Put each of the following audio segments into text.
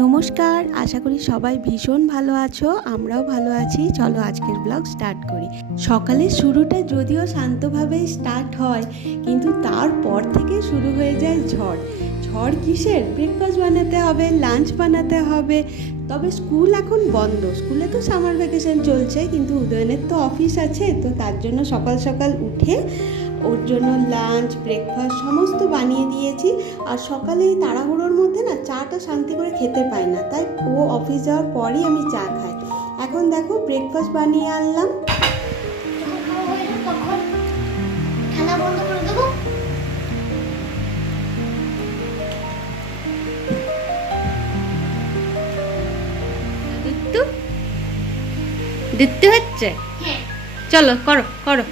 নমস্কার, আশা করি সবাই ভীষণ ভালো আছো। আমরাও ভালো আছি। চলো আজকের ব্লগ স্টার্ট করি। সকালের শুরুটা যদিও শান্তভাবে স্টার্ট হয়, কিন্তু তারপর থেকে শুরু হয়ে যায় ঝড়। ঝড় কিসের? ব্রেকফাস্ট বানাতে হবে, লাঞ্চ বানাতে হবে। তবে স্কুল এখন বন্ধ, স্কুলে তো সামার ভ্যাকেশন চলছে, কিন্তু উদয়নের তো অফিস আছে, তো তার জন্য সকাল সকাল উঠে ওর জন্য লাঞ্চ ব্রেকফাস্ট সমস্ত বানিয়ে দিয়েছি। আর সকালে এই তাড়াহুড়োর মধ্যে না চাটা শান্তি করে খেতে পাই না, তাই ও অফিস যাওয়ার পরই আমি চা খাই। এখন দেখো ব্রেকফাস্ট বানিয়ে আনলাম। দিতে হচ্ছে, চলো করো করো।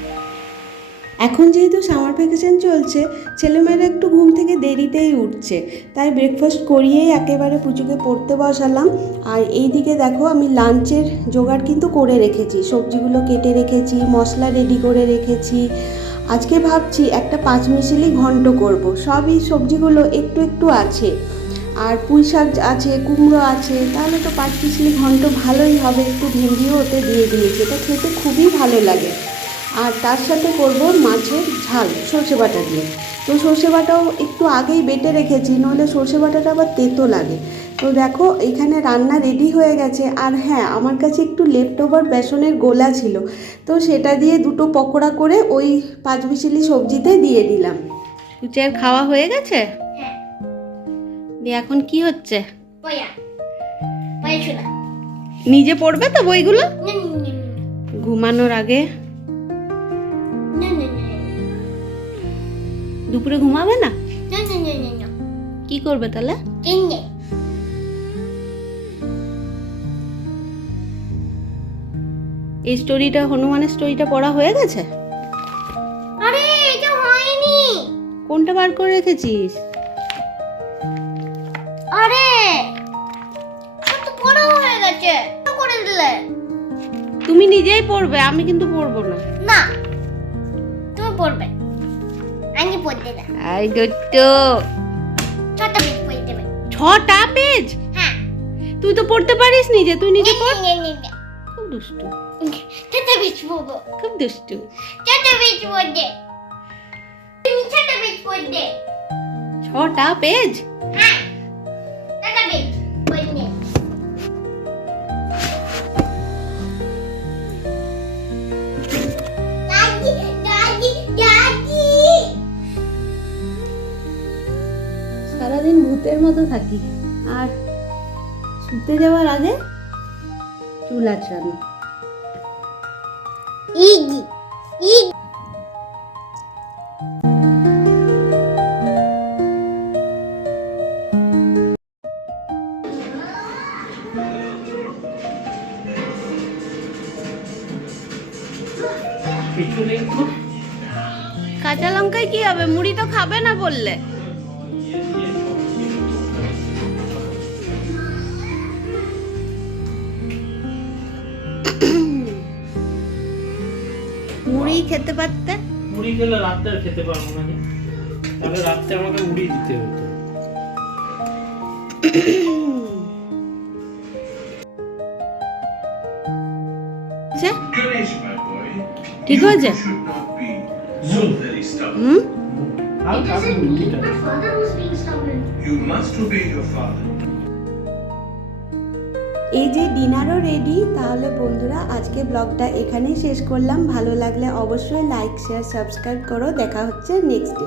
এখন যেহেতু সামার ভ্যাকেশন চলছে, ছেলেমেয়েরা একটু ঘুম থেকে দেরিতেই উঠছে, তাই ব্রেকফাস্ট করিয়েই একেবারে পুচুকে পড়তে বসালাম। আর এই দিকে দেখো আমি লাঞ্চের জোগাড় কিন্তু করে রেখেছি, সবজিগুলো কেটে রেখেছি, মশলা রেডি করে রেখেছি। আজকে ভাবছি একটা পাঁচমিশালি ঘন্ট করব, সবই সবজিগুলো একটু একটু আছে। আর পুঁই শাক আছে, কুমড়ো আছে, তাহলে তো পাঁচমিশালি ঘন্ট ভালোই হবে। একটু ভিন্ডিও ওতে দিয়ে দিয়েছি, এটা খেতে খুবই ভালো লাগে। আর তার সাথে করব মাছের ঝাল সর্ষে বাটা দিয়ে। তো সর্ষে বাটাও একটু আগেই বেটে রেখেছি, নইলে সর্ষে বাটাটা আবার তেতো লাগে। তো দেখো এখানে রান্না রেডি হয়ে গেছে। আর হ্যাঁ, আমার কাছে একটু লেফট ওভার বেসনের গোলা ছিল, তো সেটা দিয়ে দুটো পকোড়া করে ওই পাঁচমিশালি সবজিতে দিয়ে দিলাম। কুচের খাওয়া হয়ে গেছে? দিয়ে এখন কি হচ্ছে? নিজে পড়বে তো বইগুলো ঘুমানোর আগে? দুপুরে ঘুমাবে না? কি করবে তাহলে? এই স্টোরিটা, হনুমানের স্টোরিটা পড়া হয়ে গেছে? আরে এটা হয়নি। কোনটা বার করে রেখেছিস? আরে সব তো পড়া হয়ে গেছে, তো করে দিলে। তুমি নিজেই পড়বে, আমি কিন্তু পড়বো না। না, তুমি পড়বে, আমি পড়তে না। আই গট্টো, 6টা পেজ পড়ে দেবে। 6টা পেজ? হ্যাঁ। তুই তো পড়তে পারিস নিজে, তুই নিজে পড়। না। খুব দুষ্টু, 6টা পেজ পড়বো। খুব দুষ্টু। 6টা পেজ পড়বে। তুমি 6টা পেজ পড়বে। 6টা পেজ? হ্যাঁ, 6টা পেজ পড়বে। দাদি দাদি দাদি, সারাদিন ভূতের মতো থাকি, আর শুতে যাওয়ার আগে চুল আঁচড়ানো। ইগি ইগি। কাঁচা লঙ্কায় কি হবে? মুড়ি তো খাবে না বললে। মুড়ি খেতে পারতে। মুড়ি খেলে রাত্রে আর খেতে পারবো না, তাহলে রাত্রে আমাকে মুড়ি দিতে হতো। ঠিক হয়েছে? এই যে ডিনারও রেডি। তাহলে বন্ধুরা আজকে ব্লগটা এখানেই শেষ করলাম। ভালো লাগলে অবশ্যই লাইক শেয়ার সাবস্ক্রাইব করো। দেখা হচ্ছে নেক্সট ডে।